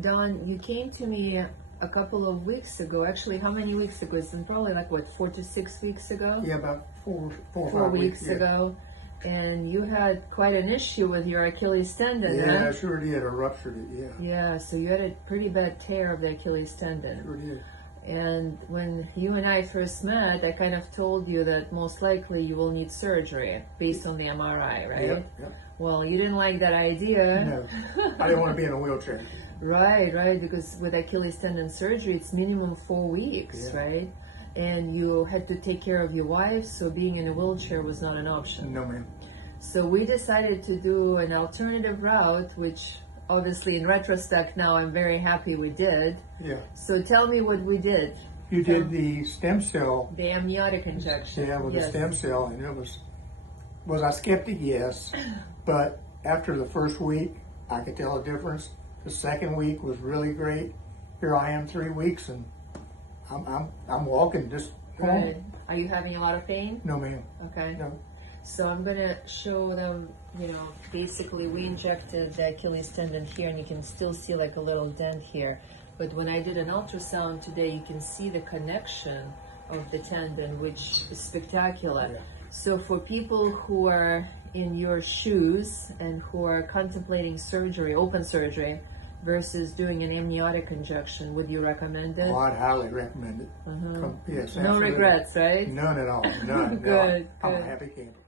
Don, you came to me a couple of weeks ago. Actually, how many weeks ago? It's been probably like, what, 4 to 6 weeks ago? Yeah, about four or 4 5 weeks yeah. ago. And you had quite an issue with your Achilles tendon, Yeah, right? I sure did. I ruptured it, yeah. Yeah, so you had a pretty bad tear of the Achilles tendon. Sure did. And when you and I first met, I kind of told you that most likely you will need surgery based on the MRI, right? Yep. Well, you didn't like that idea. No, I didn't want to be in a wheelchair. Right, because with Achilles tendon surgery, it's minimum 4 weeks, Yeah. right? And you had to take care of your wife, so being in a wheelchair was not an option. No, ma'am. So we decided to do an alternative route, which obviously in retrospect now I'm very happy we did. Yeah. So tell me what we did. You did the stem cell. The amniotic injection. Yeah, with Yes. the stem cell, and it was I skeptic? Yes, but after the first week, I could tell a difference. The second week was really great. Here I am 3 weeks, and I'm walking just. Right. Are you having a lot of pain? No, ma'am. Okay. No. So I'm gonna show them, basically we injected the Achilles tendon here and you can still see like a little dent here. But when I did an ultrasound today, you can see the connection of the tendon, which is spectacular. Yeah. So for people who are in your shoes and who are contemplating surgery, open surgery, versus doing an amniotic injection, would you recommend it? Oh, I'd highly recommend it. Uh-huh. Yes, No absolutely. regrets, right? None at all. None. Good, No, I'm a good. happy camper.